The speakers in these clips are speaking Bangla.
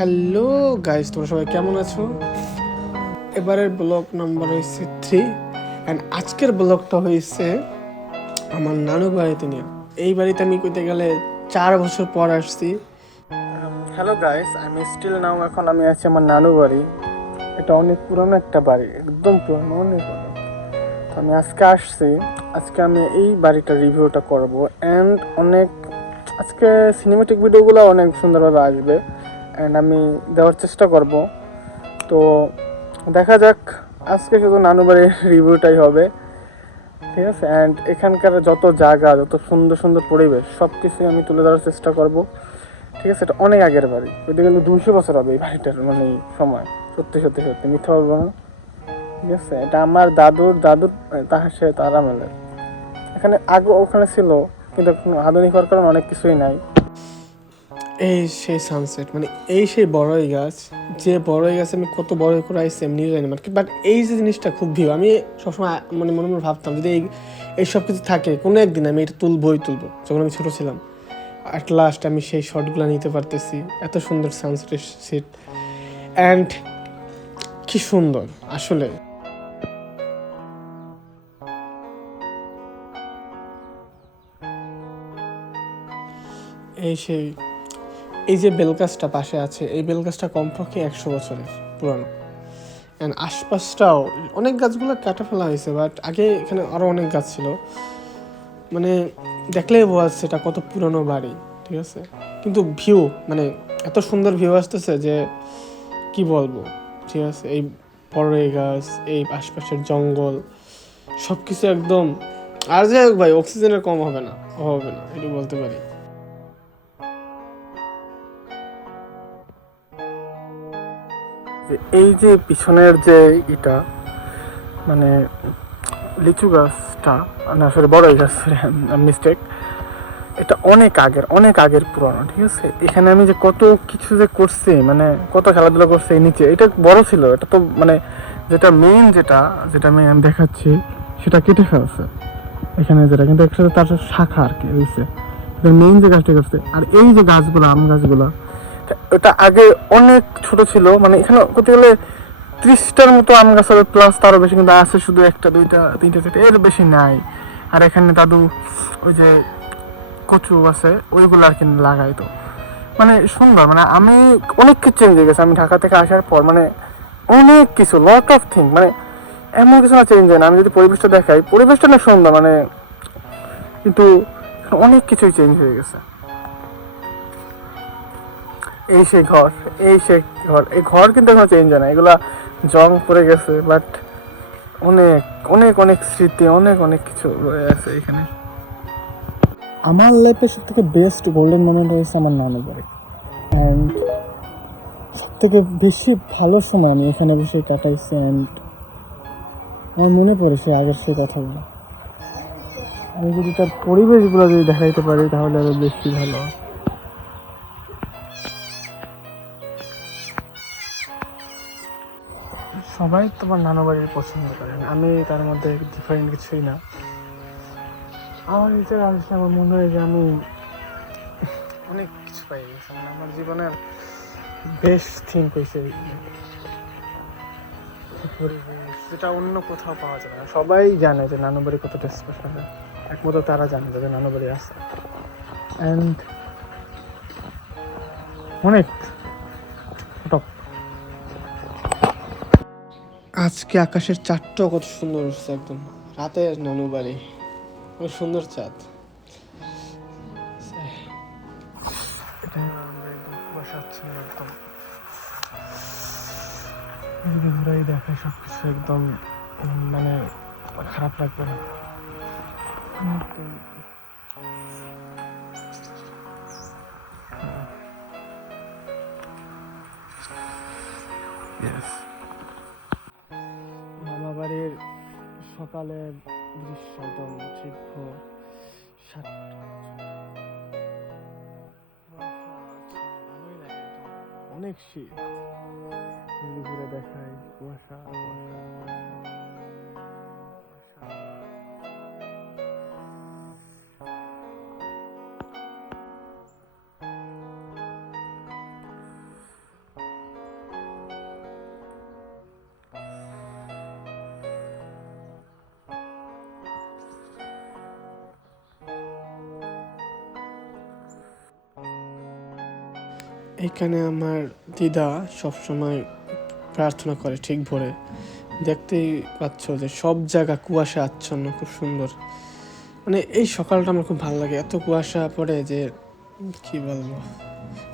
হ্যালো গাইস, তোমরা সবাই কেমন আছো? এবারের ব্লগ নাম্বার হয়েছে 3 অ্যান্ড আজকের ব্লগটা হয়েছে আমার নানু বাড়িতে নিয়ে। এই বাড়িতে আমি কইতে গেলে 4 বছর পর আসছি। হ্যালো গাইস, আমি স্টিল নাও এখন আমি আছি আমার নানু বাড়ি। এটা অনেক পুরনো একটা বাড়ি, একদম পুরনো, অনেক পুরনো। তো আমি আজকে আসছি, আজকে আমি এই বাড়িটার রিভিউটা করব অ্যান্ড আজকে সিনেমেটিক ভিডিওগুলো অনেক সুন্দরভাবে আসবে অ্যান্ড আমি দেওয়ার চেষ্টা করব। তো দেখা যাক, আজকে শুধু নানু বাড়ির রিভিউটাই হবে, ঠিক আছে? অ্যান্ড এখানকার যত জায়গা, যত সুন্দর সুন্দর পরিবেশ, সব কিছুই আমি তুলে ধরার চেষ্টা করব, ঠিক আছে? এটা অনেক আগের বাড়ি, এটা কিন্তু 200 বছর হবে এই বাড়িটার, মানে এই সময়। সত্যি সত্যি সত্যি মিথ্যা বলবো না, ঠিক আছে? এটা আমার দাদুর দাদুর তাহার সে তারা মেলে। এখানে আগে ওখানে ছিল, কিন্তু এখন আধুনিক হওয়ার কারণে অনেক কিছুই নাই। এই সেই সানসেট, মানে এই সেই বড়ই গাছ, যে বড়ই গাছ আমি কত বড় করে আইসি আমি নিজে জানি না, বাট এই যে জিনিসটা খুব ভিউ, আমি সবসময় মানে মনে মনে ভাবতাম যদি এই সব কিছু থাকে কোনো একদিন আমি এটা তুলবো যখন আমি ছোটো ছিলাম। অ্যাট লাস্ট আমি সেই শটগুলো নিতে পারতেছি, এত সুন্দর সানসেটের সেট অ্যান্ড কি সুন্দর আসলে। এই যে বেলগাছটা পাশে আছে, এই বেলগাছটা কমপক্ষে 100 বছরের পুরানো অ্যান্ড আশপাশটাও অনেক গাছগুলো কাটা ফেলা হয়েছে, বাট আগে এখানে আরও অনেক গাছ ছিল। মানে দেখলেই বোঝা যাচ্ছে এটা কত পুরনো বাড়ি, ঠিক আছে? কিন্তু ভিউ, মানে এত সুন্দর ভিউ আসতেছে যে কি বলবো, ঠিক আছে? এই বড়ই গাছ, এই আশপাশের জঙ্গল, সব কিছু একদম। আর যাই হোক ভাই, অক্সিজেনের কম হবে না, হবে না, এটি বলতে পারি। এই যে পিছনের যে এটা, মানে লিচু গাছটা, না আসলে বড়ই গাছ, মিস্টেক। এটা অনেক আগের পুরনো, ঠিক আছে? এখানে আমি যে কত কিছু যে করছি, মানে কত খেলাধুলা করছি এই নিচে, এটা বড় ছিল, এটা তো মানে যেটা মেইন, যেটা আমি দেখাচ্ছি সেটা কেটে ফেলছে এখানে, যেটা কিন্তু একসাথে তার শাখা আর কি হয়েছে, মেইন যে গাছটা করছে। আর এই যে গাছগুলো, আম গাছগুলো, এটা আগে অনেক ছোট ছিল, মানে এখানে করতে গেলে 30টার মতো আম গাছ হবে, প্লাস তারও বেশি, কিন্তু আছে শুধু একটা দুইটা তিনটা চারটা, এর বেশি নাই। আর এখানে দাদু ওই যে কচু আছে ওইগুলো আর কি লাগাইতো, মানে সুন্দর। মানে আমি অনেক কিছু চেঞ্জ হয়ে গেছে আমি ঢাকা থেকে আসার পর, মানে অনেক কিছু, লট অফ থিং, মানে এমন কিছু না চেঞ্জ হয় না। আমি যদি পরিবেশটা দেখাই, পরিবেশটা অনেক সুন্দর, মানে কিন্তু অনেক কিছুই চেঞ্জ হয়ে গেছে। এই সেই ঘর, এই ঘর কিন্তু এখনো চেঞ্জ হয় না, এগুলা জং পড়ে গেছে, বাট অনেক অনেক অনেক স্মৃতি, অনেক অনেক কিছু রয়ে আছে এখানে। আমার লাইফের সব থেকে বেস্ট গোল্ডেন মোমেন্ট হয়েছে আমার নানু বাড়ি, অ্যান্ড সব থেকে বেশি ভালো সময় আমি এখানে বসে কাটাইছি। অ্যান্ড আমার মনে পড়ে সে আগের সেই কথাগুলো। আমি যদি তার পরিবেশগুলো যদি দেখাইতে পারি তাহলে আরো বেশি ভালো। সবাই তোমার নানু বাড়ির পছন্দ করেন, আমি তার মধ্যে ডিফারেন্ট কিছুই না। আমার এই জায়গায় আসলে আমার মনে হয় যে আমি অনেক কিছু পাই গেছি, মানে আমার জীবনের বেস্ট থিং হয়েছে পরিবেশ, যেটা অন্য কোথাও পাওয়া যাবে না। সবাই জানে যে নানু বাড়ি কতটা স্পেশাল, একমাত্র তারা জানে যাদের নানু বাড়ি আছে। অ্যান্ড অনেক টপ। আজকে আকাশের চাঁদটাও কত সুন্দর হচ্ছে, একদম রাতের নানু বাড়ি, অনেক সুন্দর চাঁদ। এটা আমরা একদম বসাচ্ছি একদম, ঘুরাই দেখে সব কিছু একদম, মানে খারাপ লাগবে না। মামা বাড়ির সকালের দৃশ্য একদম ঠিক ভোর 7টা, ভালোই লাগে, অনেক শীত, ঘুরে দেখাই কুয়াশা কুয়াশা এইখানে আমার দিদা সবসময় প্রার্থনা করে ঠিক ভোরে। দেখতেই পাচ্ছ যে সব জায়গা কুয়াশা আচ্ছন্ন, খুব সুন্দর। মানে এই সকালটা আমার খুব ভালো লাগে, এত কুয়াশা পড়ে যে কি বলবো,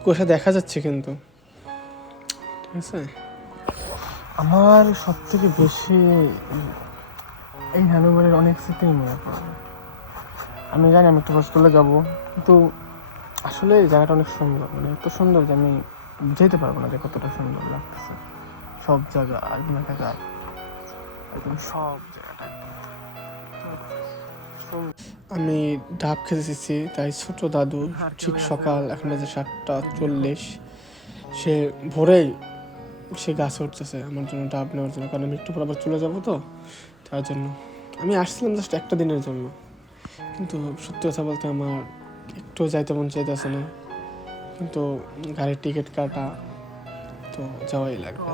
কুয়াশা দেখা যাচ্ছে কিন্তু, ঠিক আছে। আমার সব থেকে বেশি এই নানুবাড়ির অনেক স্মৃতি মনে পড়ে। আমি জানি আমি একটু চলে যাবো, কিন্তু আসলে এই জায়গাটা অনেক সুন্দর, মানে এত সুন্দর যে আমি যেতে পারবো না যে কতটা সুন্দর লাগতেছে। সব জায়গা একদম একাকার, একদম সব জায়গাটা। আমি ডাব খেতে এসেছি, তাই ছোট দাদু ঠিক সকাল, এখন বাজে 7:40, সে ভোরেই সে গাছে উঠতেছে আমার জন্য ডাব নেওয়ার জন্য, কারণ আমি একটু পর আবার চলে যাবো তো, তার জন্য। আমি আসছিলাম জাস্ট একটা দিনের জন্য, কিন্তু সত্যি কথা বলতে আমার একটু যাইতে মন চাইতেছে না, কিন্তু গাড়ির টিকিট কাটা, তো যাওয়াই লাগবে।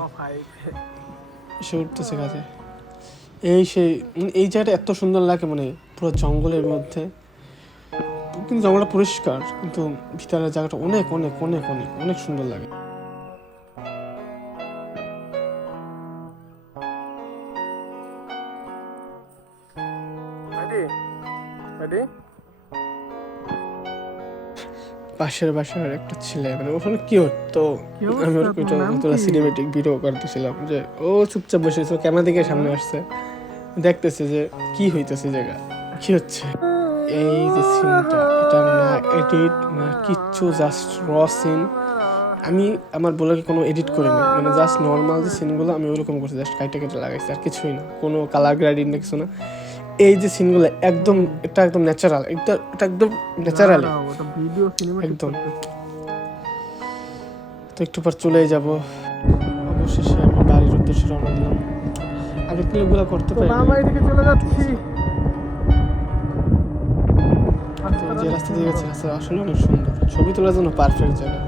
সে উঠতেছে গাছে, এই জায়গাটা এত সুন্দর লাগে, মানে পুরো জঙ্গলের মধ্যে, কিন্তু জঙ্গলটা পরিষ্কার, কিন্তু ভিতরের জায়গাটা অনেক অনেক অনেক অনেক অনেক সুন্দর লাগে। পাশের বাসার একটা ছেলে, মানে ওখানে কি হতো, আমি ওর সিনেমেটিক ভিডিও করতেছিলাম, যে ও চুপচাপ বসেছে, ক্যামেরা দিকে সামনে আসছে, দেখতেছে যে কি হইতেছে, জায়গা কি হচ্ছে। এই যে সিনটা, এটা না এডিট না কিচ্ছু, জাস্ট র সিন। আমি আমার ব্লগে কোনো এডিট করিনি, মানে জাস্ট নর্মাল যে সিনগুলো আমি ওরকম করছি, জাস্ট কাইটা কেটে লাগাইছি, আর কিছুই না, কোনো কালার গ্রেডিং না কিছু না। এই যে সিনগুলো একদম, এটা একদম ন্যাচারাল, এটা একদম ন্যাচারালি একদম। তো একটু পর চলে যাব, অবশেষে আমি বাড়ির উদ্দেশ্যে রওনা দিলাম। আগে ক্লিপগুলো করতে পারি, চলে যাচ্ছি। যে রাস্তা দিয়ে গেছে রাস্তা আসলে অনেক সুন্দর, ছবি তোলার জন্য পারফেক্ট জায়গা।